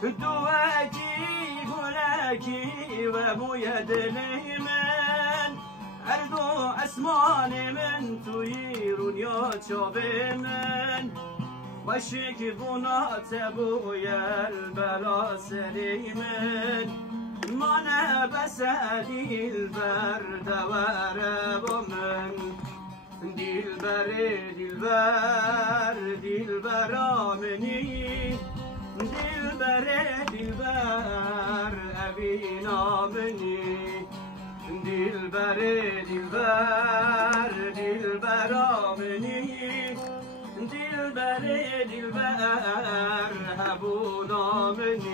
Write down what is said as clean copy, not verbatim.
دوکی گلکی و بوی دل من هر دو اسمان من توی رونیا چاو من وشک بونات بوی البلا سری من بس دیل بر دواره با من دیل بر آمنی دیل بر اوینا منی دیل بر آمنی دیل بر هبونا منی